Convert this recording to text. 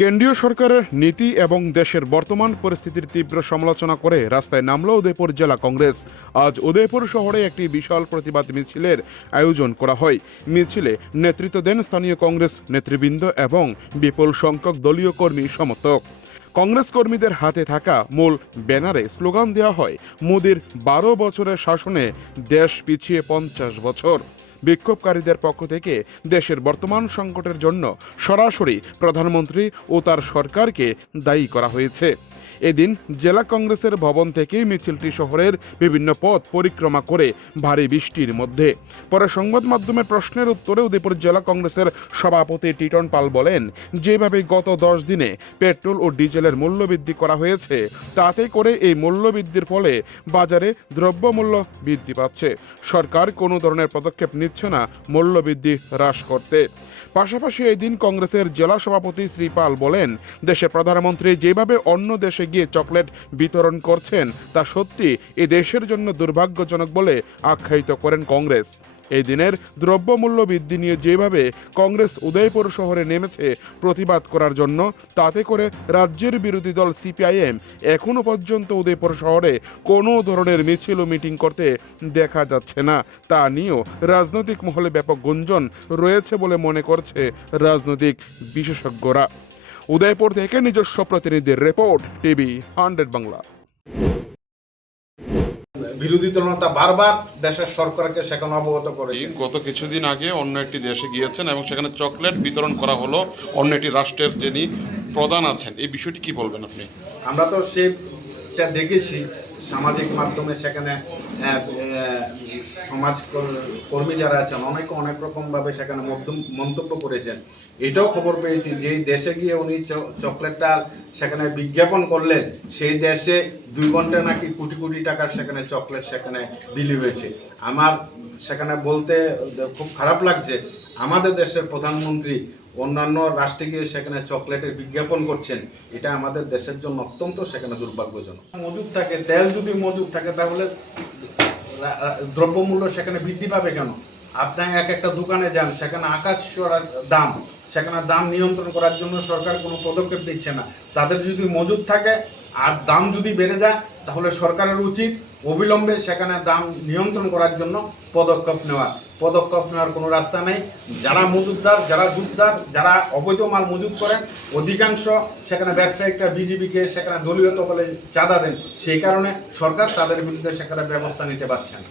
কেন্দ্রীয় সরকারের নীতি এবং দেশের বর্তমান পরিস্থিতির তীব্র সমালোচনা করে রাস্তায় নামল উদয়পুর জেলা কংগ্রেস। আজ উদয়পুর শহরে একটি বিশাল প্রতিবাদ মিছিলের আয়োজন করা হয়। মিছিলে নেতৃত্ব দেন স্থানীয় কংগ্রেস নেতৃবৃন্দ এবং বিপুল সংখ্যক দলীয় কর্মী সমর্থক। কংগ্রেস কর্মীদের হাতে থাকা মূল ব্যানারে স্লোগান দেওয়া হয়, মোদির 12 বছরের শাসনে দেশ পিছিয়ে 50 বছর। বিক্ষোভকারীদের পক্ষ থেকে দেশের বর্তমান সংকটের জন্য সরাসরি প্রধানমন্ত্রী ও তার সরকারকে দায়ী করা হয়েছে। এদিন জেলা কংগ্রেসের ভবন থেকে মিছিলটি শহরের বিভিন্ন পথ পরিক্রমা করে ভারী বৃষ্টির মধ্যে। পরে সংবাদ মাধ্যমের প্রশ্নের উত্তরে উদয়পুর জেলা কংগ্রেসের সভাপতি টিটন পাল বলেন, যেভাবে গত 10 দিনে পেট্রোল ও ডিজেলের মূল্য বৃদ্ধি করা হয়েছে, তাতে করে এই মূল্য বৃদ্ধির ফলে বাজারে দ্রব্যমূল্য বৃদ্ধি পাচ্ছে। সরকার কোনো ধরনের পদক্ষেপ নিচ্ছে না মূল্য বৃদ্ধি হ্রাস করতে। পাশাপাশি এই দিন কংগ্রেসের জেলা সভাপতি শ্রী পাল বলেন, দেশের প্রধানমন্ত্রী যেভাবে অন্য দেশে গিয়ে চকলেট বিতরণ করছেন তা সত্যি এ দেশের জন্য দুর্ভাগ্যজনক বলে আখ্যায়িত করেন কংগ্রেস। এই দিনের দ্রব্যমূল্য বৃদ্ধি নিয়ে যেভাবে কংগ্রেস উদয়পুর শহরে নেমেছে প্রতিবাদ করার জন্য, তাতে করে রাজ্যের বিরোধী দল সিপিআইএম এখনো পর্যন্ত উদয়পুর শহরে কোনো ধরনের মিছিল ও মিটিং করতে দেখা যাচ্ছে না। তা নিয়েও রাজনৈতিক মহলে ব্যাপক গুঞ্জন রয়েছে বলে মনে করছে রাজনৈতিক বিশেষজ্ঞরা। উদয়পুর থেকে নিজস্ব প্রতিনিধির রিপোর্ট, টিভি 100 বাংলা। বিরোধী দলনেতা বারবার দেশের সরকারকে সেখানে অবগত করেছে। গত কিছুদিন আগে অন্য একটি দেশে গিয়েছেন এবং সেখানে চকলেট বিতরণ করা হলো অন্য একটি রাষ্ট্রের যিনি প্রধান আছেন। এই বিষয়টি কি বলবেন আপনি? আমরা তো সেটা দেখেছি সামাজিক মাধ্যমে, সেখানে সমাজ কর্মী যারা আছেন অনেক রকমভাবে সেখানে মন্তব্য করেছেন। এটাও খবর পেয়েছি যে এই দেশে গিয়ে উনি চকলেটটা সেখানে বিজ্ঞাপন করলেন, সেই দেশে 2 ঘন্টায় নাকি কোটি কোটি টাকার সেখানে চকলেট সেখানে বিলি হয়েছে। আমার সেখানে বলতে খুব খারাপ লাগছে, আমাদের দেশের প্রধানমন্ত্রী অন্যান্য রাষ্ট্রে গিয়ে সেখানে চকলেটের বিজ্ঞাপন করছেন। এটা আমাদের দেশের জন্য অত্যন্ত সেখানে দুর্ভাগ্যজনক। মজুদ থাকে, তেল যদি মজুদ থাকে তাহলে দ্রব্যমূল্য সেখানে বৃদ্ধি পাবে কেন? আপনি একটা দোকানে যান, সেখানে আকাশ ছোঁয়া দাম, সেখানে দাম নিয়ন্ত্রণ করার জন্য সরকার কোনো পদক্ষেপ নিচ্ছে না। তাদের যদি মজুদ থাকে আর দাম যদি বেড়ে যায়, তাহলে সরকারের উচিত অবিলম্বে সেখানে দাম নিয়ন্ত্রণ করার জন্য পদক্ষেপ নেওয়ার কোনো রাস্তা নেই। যারা মজুদদার, যারা জুটদার, যারা অবৈধ মাল মজুদ করেন, অধিকাংশ সেখানে ব্যবসায়িকরা বিজেপিকে সেখানে দলীয় তকলে চাঁদা দেন। সেই কারণে সরকার তাদের বিরুদ্ধে সেখানে ব্যবস্থা নিতে পারছে না।